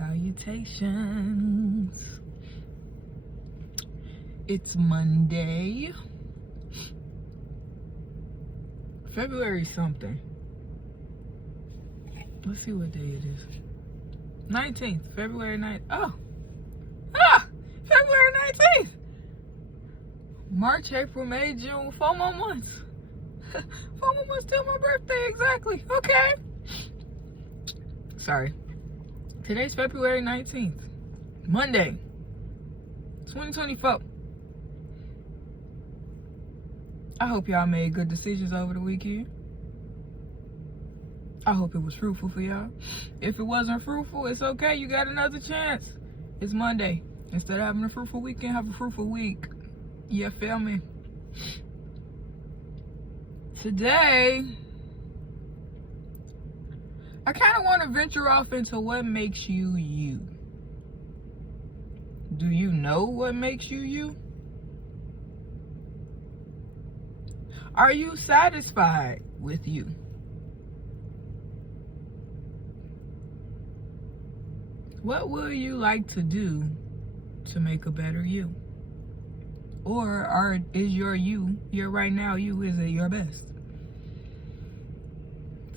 Salutations. It's Monday, February something. Let's see what day it is. 19th, February 9th. February 19th. March, April, May, June, 4 more months. 4 more months till my birthday, exactly. Okay. Sorry. Today's February 19th, Monday, 2024. I hope y'all made good decisions over the weekend. I hope it was fruitful for y'all. If it wasn't fruitful, it's okay. You got another chance. It's Monday. Instead of having a fruitful weekend, have a fruitful week. You feel me? Today, I kind of want to venture off into what makes you you. Do you know what makes you you? Are you satisfied with you? What will you like to do to make a better you? Or is your right now you, is it your best?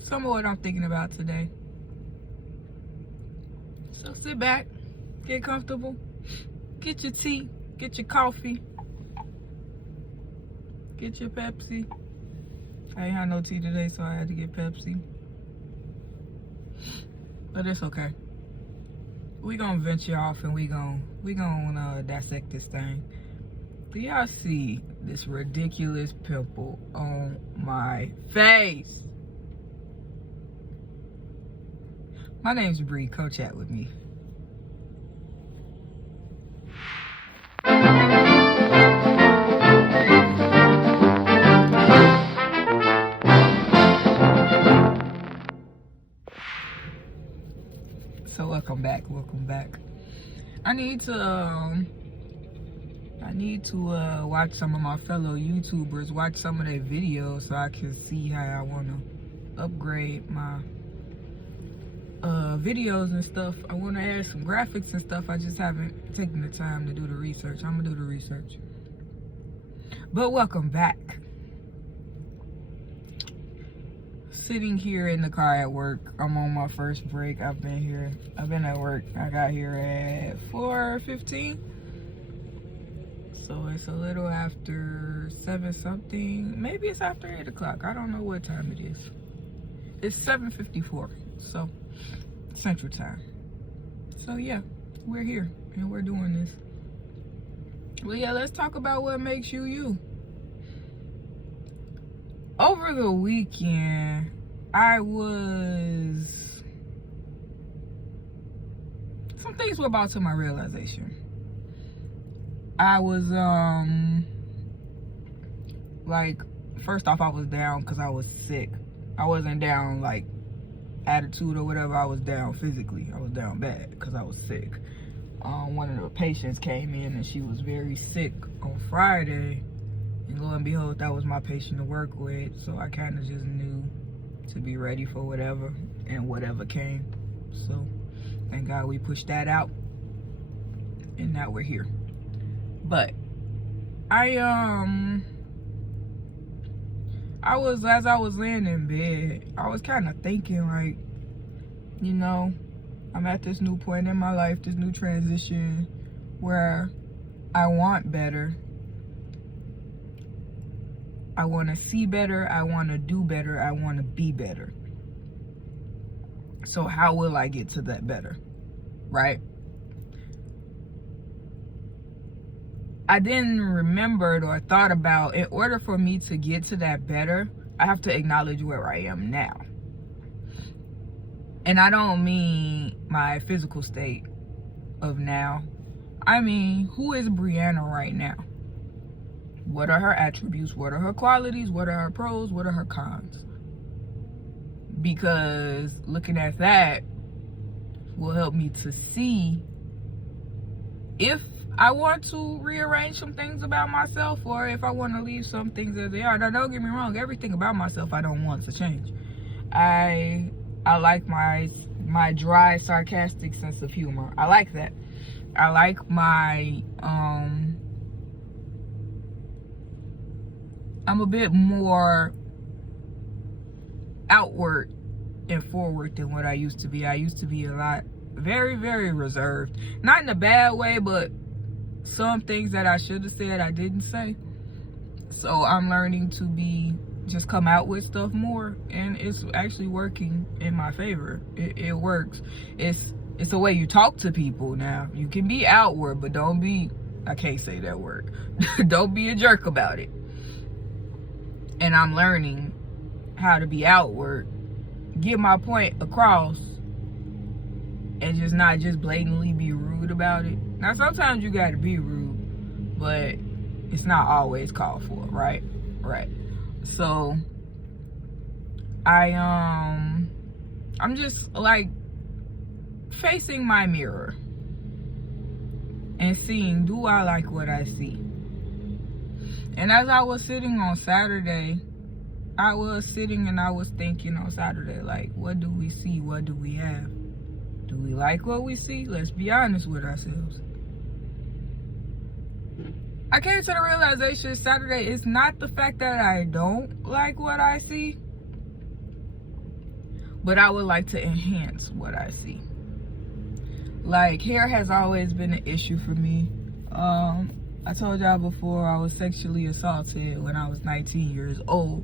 Some of what I'm thinking about today. So sit back, get comfortable, get your tea, get your coffee, get your Pepsi. I ain't had no tea today, so I had to get Pepsi. But it's okay. We gonna venture off and we gonna dissect this thing. Do y'all see this ridiculous pimple on my face? My name's Bree. Come chat with me. So welcome back. I need to watch some of my fellow YouTubers, watch some of their videos so I can see how I want to upgrade my videos and stuff. I want to add some graphics and stuff. I just haven't taken the time to do the research. I'm gonna do the research. But welcome back. Sitting here in the car at work. I'm on my first break. I've been at work. I got here at 4:15. So it's a little after 7 something. Maybe it's after 8 o'clock. I don't know what time it is. It's 7:54. So Central Time. So yeah, we're here and we're doing this. Well, yeah, let's talk about what makes you you. Over the weekend, some things were brought to my realization. I was, first off, I was down because I was sick. I wasn't down, like, attitude or whatever. I was down physically. I was down bad because I was sick. One of the patients came in and she was very sick on Friday. And lo and behold, that was my patient to work with. So I kind of just knew to be ready for whatever and whatever came. So thank God we pushed that out. And now we're here. But as I was laying in bed, I was kind of thinking, like, you know, I'm at this new point in my life, this new transition where I want better. I want to see better. I want to do better. I want to be better. So how will I get to that better? Right? I then remembered or thought about, in order for me to get to that better, I have to acknowledge where I am now. And I don't mean my physical state of now. I mean, who is Brianna right now? What are her attributes? What are her qualities? What are her pros? What are her cons? Because looking at that will help me to see if I want to rearrange some things about myself or if I want to leave some things as they are. Now, don't get me wrong. Everything about myself I don't want to change. I like my my dry, sarcastic sense of humor. I like that. I like my I'm a bit more outward and forward than what I used to be. I used to be a lot, very, very reserved. Not in a bad way, but some things that I should have said, I didn't say. So I'm learning to just come out with stuff more, and it's actually working in my favor. It works. It's the way you talk to people now. You can be outward, but don't be, I can't say that word. Don't be a jerk about it. And I'm learning how to be outward, get my point across, and just not just blatantly be rude about it. Now, sometimes you gotta be rude, but it's not always called for, right? Right. So I'm just like facing my mirror and seeing, do I like what I see? And as I was sitting on Saturday, I was sitting and I was thinking on Saturday, like, what do we see? What do we have? Do we like what we see? Let's be honest with ourselves. I came to the realization Saturday, it's not the fact that I don't like what I see, but I would like to enhance what I see. Like, hair has always been an issue for me. I told y'all before, I was sexually assaulted when I was 19 years old.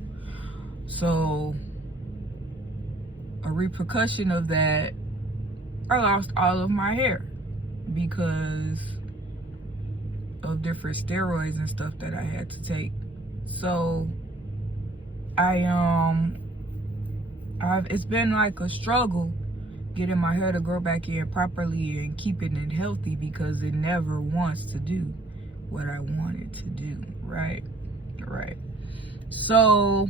So, a repercussion of that, I lost all of my hair because of different steroids and stuff that I had to take. So, it's been like a struggle getting my hair to grow back in properly and keeping it healthy because it never wants to do what I want it to do, right? Right. So,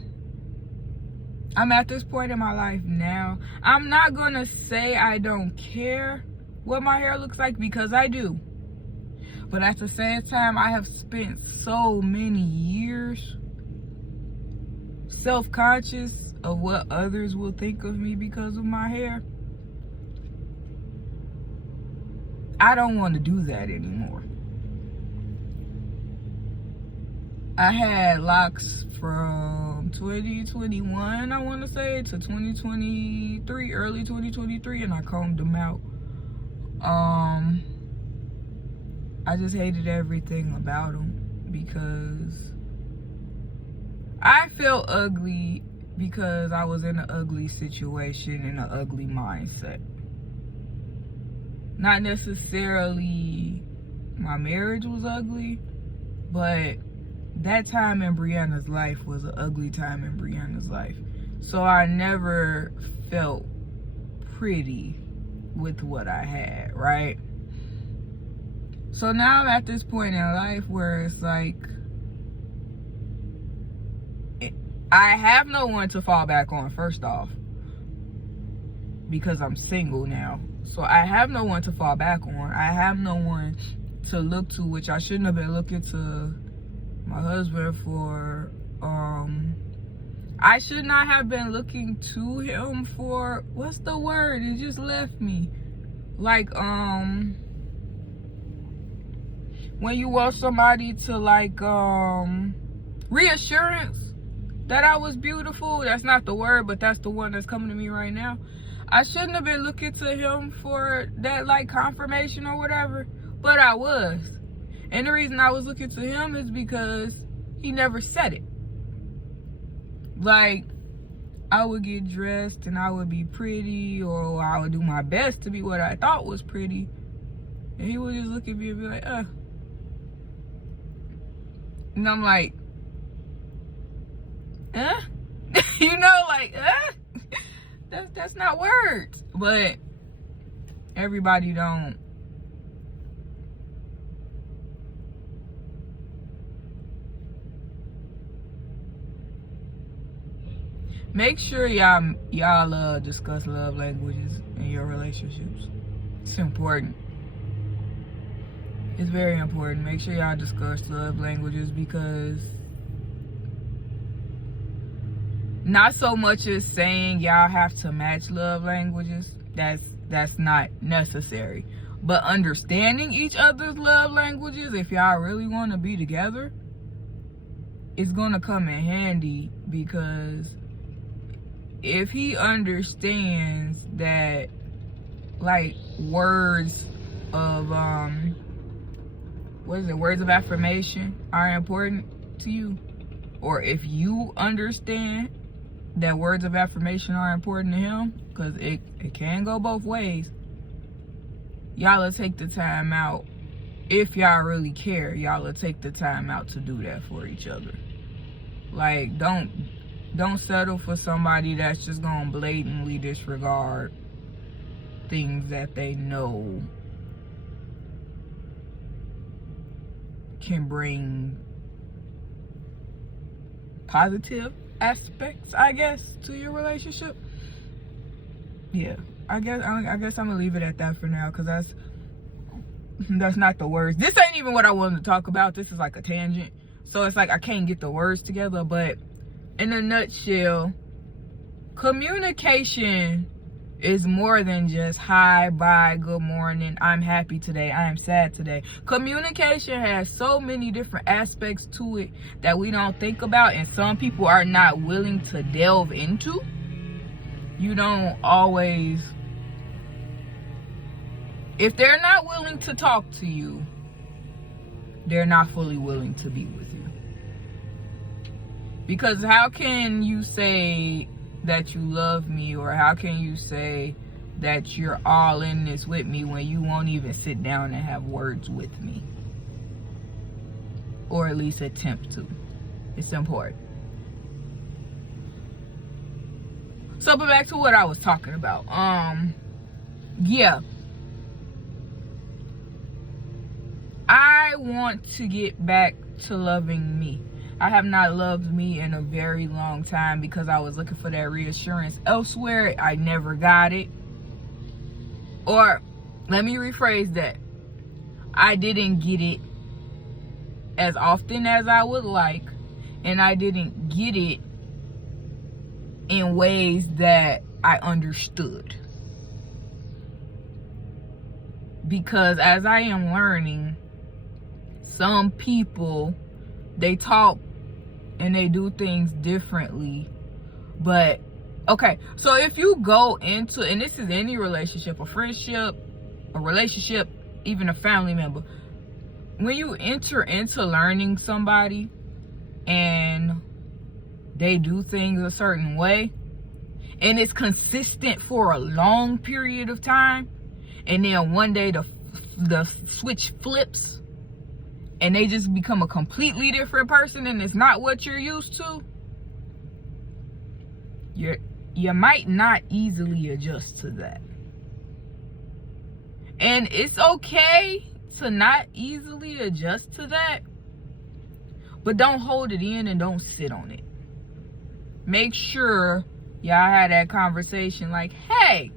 I'm at this point in my life now. I'm not gonna say I don't care what my hair looks like, because I do. But at the same time, I have spent so many years self-conscious of what others will think of me because of my hair. I don't want to do that anymore. I had locks from 2021, I want to say, to 2023, early 2023, and I combed them out. I just hated everything about them because I felt ugly because I was in an ugly situation, in an ugly mindset. Not necessarily my marriage was ugly, but that time in Brianna's life was an ugly time in Brianna's life. So I never felt pretty with what I had, right? So now I'm at this point in life where it's like, I have no one to fall back on, first off, because I'm single now. So I have no one to fall back on. I have no one to look to, which I shouldn't have been looking to my husband for. I should not have been looking to him for, what's the word? It just left me. Like, when you want somebody to, like, reassurance that I was beautiful. That's not the word, but that's the one that's coming to me right now. I shouldn't have been looking to him for that, like, confirmation or whatever, but I was. And the reason I was looking to him is because he never said it. Like, I would get dressed and I would be pretty, or I would do my best to be what I thought was pretty, and he would just look at me and be like, and I'm like, you know, like, that's not words. But everybody don't. Make sure y'all discuss love languages in your relationships. It's important. It's very important. Make sure y'all discuss love languages, because not so much as saying y'all have to match love languages. That's not necessary. But understanding each other's love languages, if y'all really want to be together, it's gonna come in handy, because if he understands that, like, words of words of affirmation are important to you, or if you understand that words of affirmation are important to him, because it can go both ways, y'all will take the time out. If y'all really care, y'all will take the time out to do that for each other. Like, don't settle for somebody that's just gonna blatantly disregard things that they know can bring positive aspects, I guess, to your relationship. Yeah, I guess I'm gonna leave it at that for now, because that's not the words. This ain't even what I wanted to talk about. This is like a tangent, so it's like I can't get the words together. But in a nutshell, communication is more than just hi, bye, good morning, I'm happy today, I am sad today. Communication has so many different aspects to it that we don't think about, and some people are not willing to delve into. You don't always, if they're not willing to talk to you, they're not fully willing to be with you. Because how can you say that you love me, or how can you say that you're all in this with me, when you won't even sit down and have words with me, or at least attempt to? It's important. So, but back to what I was talking about. Yeah, I want to get back to loving me. I have not loved me in a very long time, because I was looking for that reassurance elsewhere. I never got it. Or, let me rephrase that. I didn't get it as often as I would like, and I didn't get it in ways that I understood. Because as I am learning, some people, they talk and they do things differently. But okay, so if you go into, and this is any relationship, a friendship, a relationship, even a family member, when you enter into learning somebody and they do things a certain way, and it's consistent for a long period of time, and then one day the switch flips and they just become a completely different person, and it's not what you're used to, you might not easily adjust to that. And it's okay to not easily adjust to that, but don't hold it in and don't sit on it. Make sure y'all had that conversation, like, hey,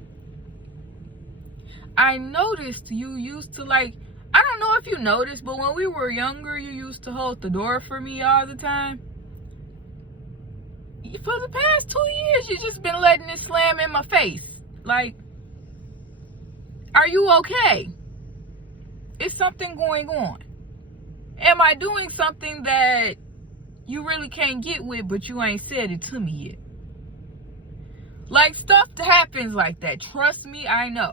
I noticed you used to, like, I don't know if you noticed, but when we were younger, you used to hold the door for me all the time. For the past 2 years, you just been letting it slam in my face. Like, are you okay? Is something going on? Am I doing something that you really can't get with, but you ain't said it to me yet? Like, stuff happens like that. Trust me, I know.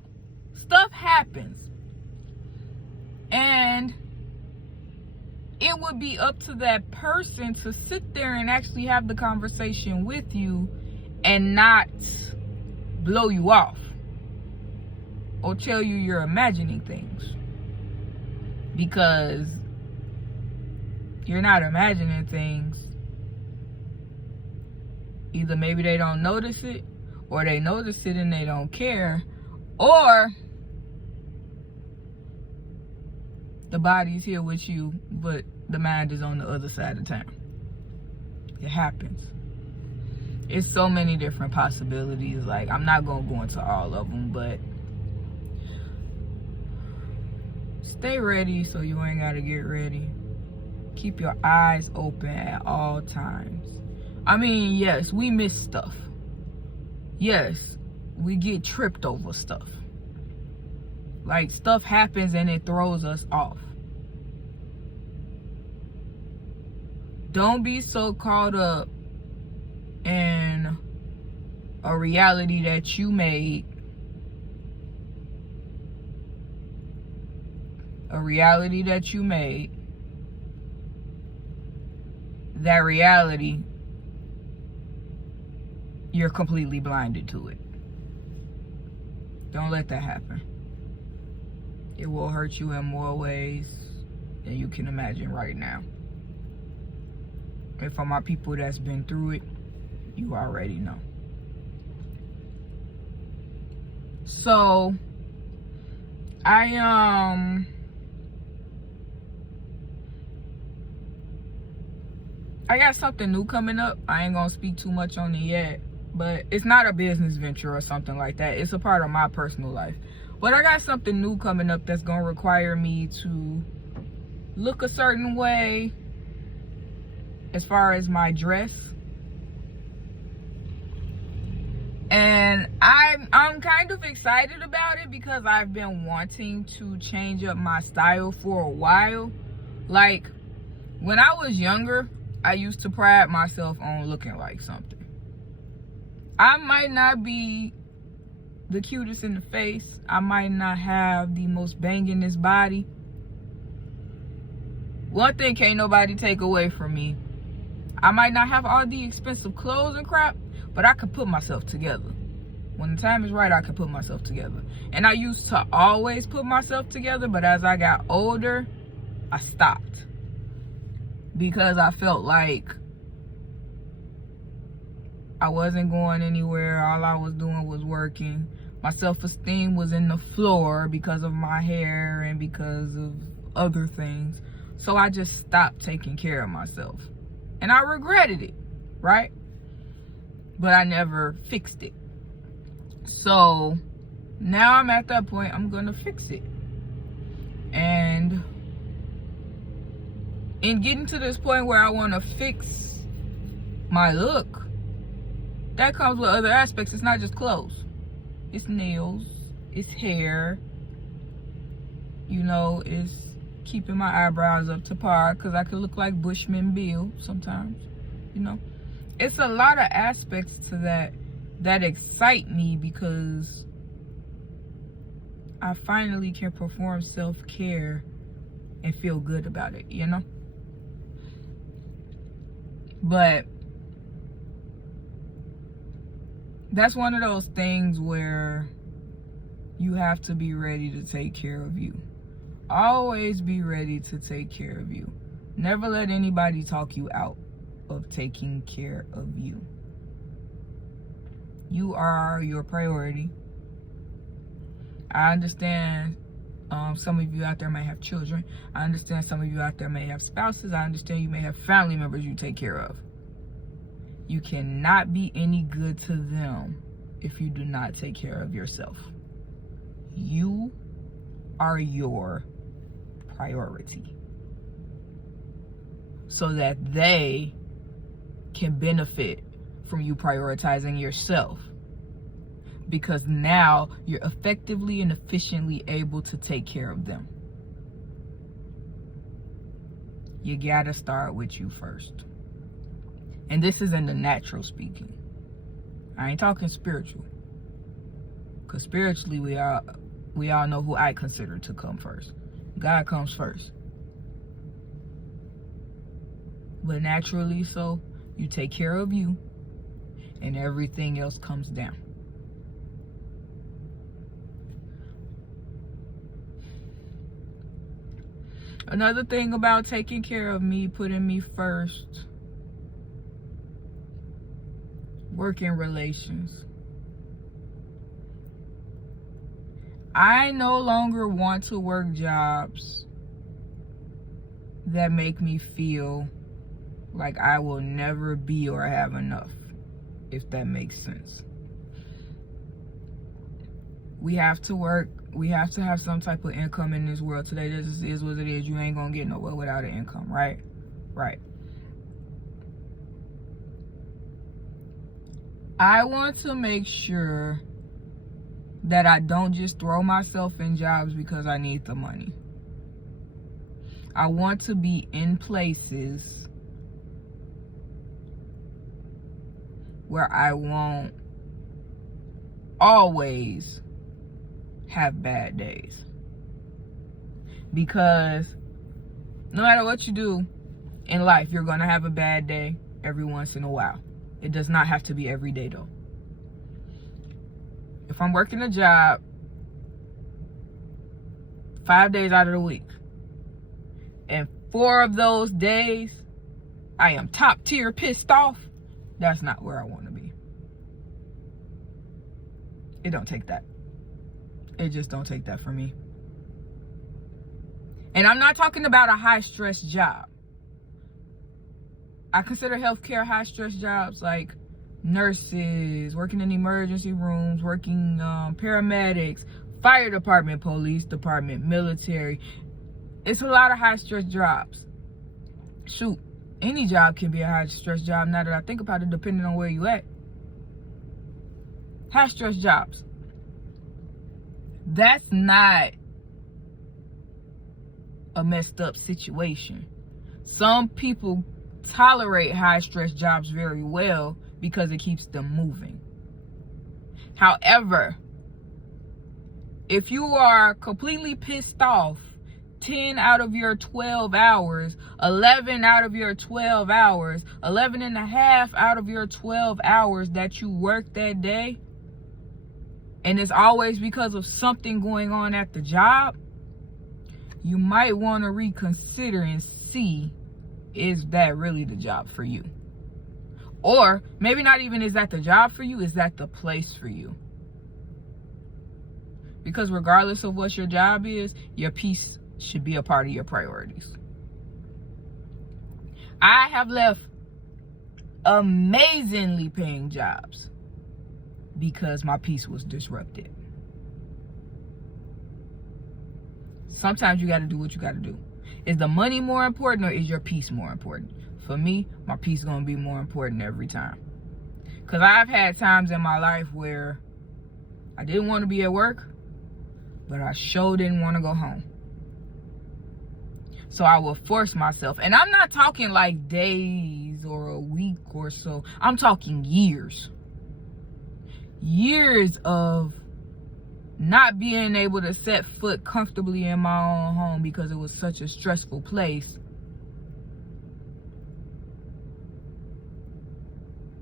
Stuff happens. And it would be up to that person to sit there and actually have the conversation with you and not blow you off or tell you you're imagining things, because you're not imagining things. Either maybe they don't notice it, or they notice it and they don't care, or the body's here with you, but the mind is on the other side of town. It happens. It's so many different possibilities. Like, I'm not gonna go into all of them, but stay ready so you ain't gotta get ready. Keep your eyes open at all times. I mean, yes, we miss stuff. Yes, we get tripped over stuff. Like, stuff happens and it throws us off. Don't be so caught up in a reality that you made, that reality, you're completely blinded to it. Don't let that happen. It will hurt you in more ways than you can imagine right now. And for my people that's been through it, you already know. So, I got something new coming up. I ain't gonna speak too much on it yet, but it's not a business venture or something like that. It's a part of my personal life. But I got something new coming up that's gonna require me to look a certain way as far as my dress. And I'm kind of excited about it because I've been wanting to change up my style for a while. Like, when I was younger, I used to pride myself on looking like something. I might not be the cutest in the face. I might not have the most bangingest body. One thing can't nobody take away from me. I might not have all the expensive clothes and crap, but I could put myself together. When the time is right, I could put myself together. And I used to always put myself together, but as I got older, I stopped. Because I felt like I wasn't going anywhere. All I was doing was working. My self-esteem was in the floor because of my hair and because of other things. So I just stopped taking care of myself. And I regretted it, right? But I never fixed it. So now I'm at that point, I'm gonna fix it. And in getting to this point where I wanna fix my look, that comes with other aspects. It's not just clothes. It's nails, it's hair, you know, it's keeping my eyebrows up to par because I could look like Bushman Bill sometimes, you know. It's a lot of aspects to that excite me because I finally can perform self-care and feel good about it, you know. But that's one of those things where you have to be ready to take care of you. Always be ready to take care of you. Never let anybody talk you out of taking care of you. You are your priority. I understand some of you out there may have children. I understand some of you out there may have spouses. I understand you may have family members you take care of. You cannot be any good to them if you do not take care of yourself. You are your priority. So that they can benefit from you prioritizing yourself. Because now you're effectively and efficiently able to take care of them. You gotta start with you first. And this is in the natural speaking. I ain't talking spiritual. Because spiritually, we all know who I consider to come first. God comes first. But naturally, so you take care of you, and everything else comes down. Another thing about taking care of me, putting me first, working relations. I no longer want to work jobs that make me feel like I will never be or have enough, if that makes sense. We have to work. We have to have some type of income in this world today. This is what it is. You ain't gonna get nowhere without an income, right? Right. I want to make sure that I don't just throw myself in jobs because I need the money. I want to be in places where I won't always have bad days. Because no matter what you do in life, you're going to have a bad day every once in a while. It does not have to be every day though. If I'm working a job 5 days out of the week, and 4 of those days I am top tier pissed off, that's not where I want to be. It don't take that. It just don't take that for me. And I'm not talking about a high stress job. I consider healthcare high stress jobs, like nurses, working in emergency rooms, working paramedics, fire department, police department, military. It's a lot of high stress jobs. Shoot, any job can be a high stress job now that I think about it, depending on where you at. High stress jobs. That's not a messed up situation. Some people tolerate high stress jobs very well because it keeps them moving. However, if you are completely pissed off 10 out of your 12 hours, 11 out of your 12 hours, 11 and a half out of your 12 hours that you work that day, and it's always because of something going on at the job, you might want to reconsider and see, is that really the job for you? Or maybe not even is that the job for you, is that the place for you? Because regardless of what your job is, your peace should be a part of your priorities. I have left amazingly paying jobs because my peace was disrupted. Sometimes you got to do what you got to do. Is the money more important or is your peace more important? For me, my peace is going to be more important every time. Because I've had times in my life where I didn't want to be at work, but I sure didn't want to go home. So I will force myself. And I'm not talking like days or a week or so. I'm talking years. Years of not being able to set foot comfortably in my own home because it was such a stressful place.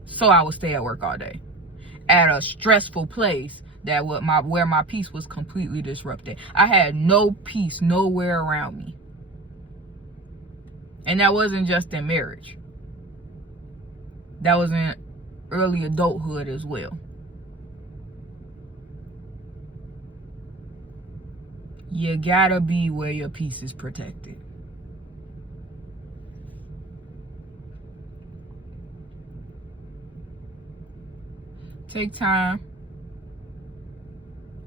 So I would stay at work all day at a stressful place that where my peace was completely disrupted. I had no peace nowhere around me. And that wasn't just in marriage. That was in early adulthood as well. You gotta be where your peace is protected. Take time.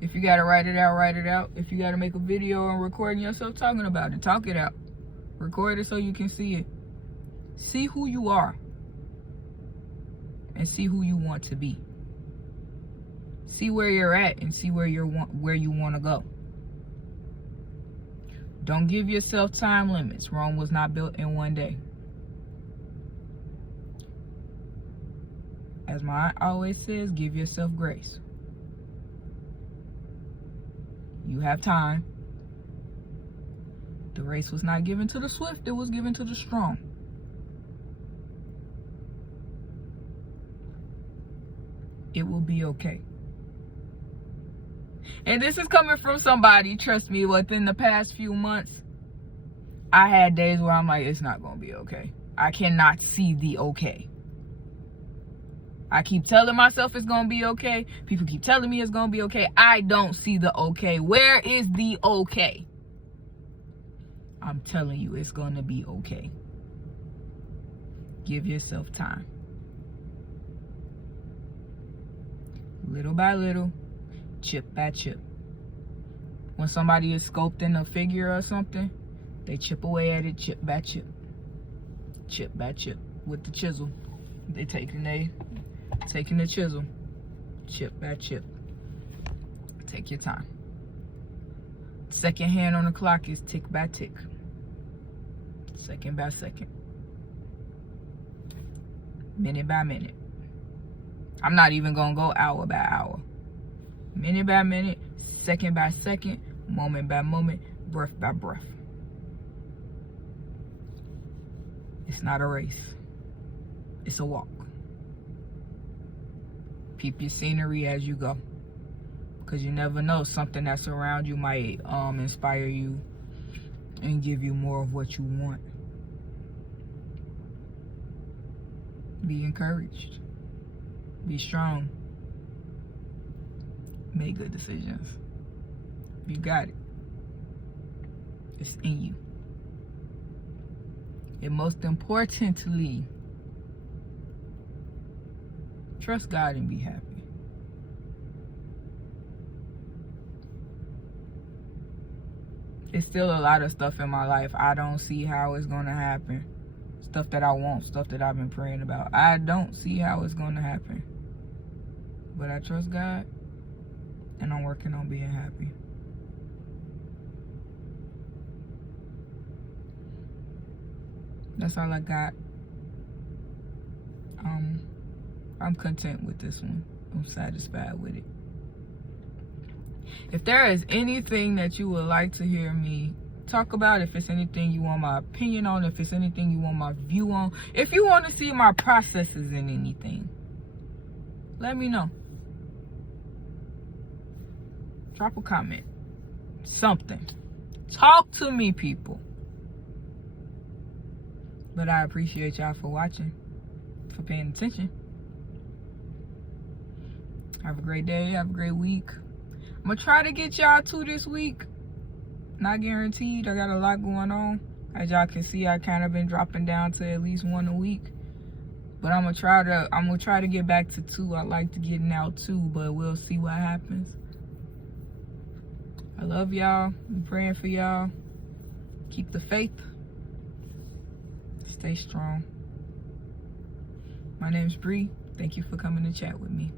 If you gotta write it out, write it out. If you gotta make a video and recording yourself talking about it, talk it out. Record it so you can see it. See who you are. And see who you want to be. See where you're at and see where you want to go. Don't give yourself time limits. Rome was not built in one day. As my aunt always says, give yourself grace. You have time. The race was not given to the swift, it was given to the strong. It will be okay. And this is coming from somebody, trust me, within the past few months, I had days where I'm like, it's not going to be okay. I cannot see the okay. I keep telling myself it's going to be okay. People keep telling me it's going to be okay. I don't see the okay. Where is the okay? I'm telling you, it's going to be okay. Give yourself time. Little by little, chip by chip. When somebody is sculpting a figure or something, they chip away at it chip by chip. Chip by chip. With the chisel. They taking the chisel. Chip by chip. Take your time. Second hand on the clock is tick by tick. Second by second. Minute by minute. I'm not even gonna go hour by hour. Minute by minute, second by second, moment by moment, breath by breath. It's not a race. It's a walk. Peep your scenery as you go. Because you never know, something that's around you might inspire you and give you more of what you want. Be encouraged. Be strong. Make good decisions. You got it. It's in you. And most importantly, trust God and be happy. It's still a lot of stuff in my life I don't see how it's going to happen. Stuff that I want, stuff that I've been praying about. I don't see how it's going to happen. But I trust God, and I'm working on being happy. That's all I got. I'm content with this one. I'm satisfied with it. If there is anything that you would like to hear me talk about, if it's anything you want my opinion on, if it's anything you want my view on, if you want to see my processes in anything, let me know. Drop a comment. Something. Talk to me, people. But I appreciate y'all for watching, for paying attention. Have a great day. Have a great week. I'm going to try to get y'all 2 this week. Not guaranteed. I got a lot going on. As y'all can see, I kind of been dropping down to at least 1 a week. But I'm gonna try to get back to 2. I like to get out 2, but we'll see what happens. I love y'all. I'm praying for y'all. Keep the faith. Stay strong. My name's Bree. Thank you for coming to chat with me.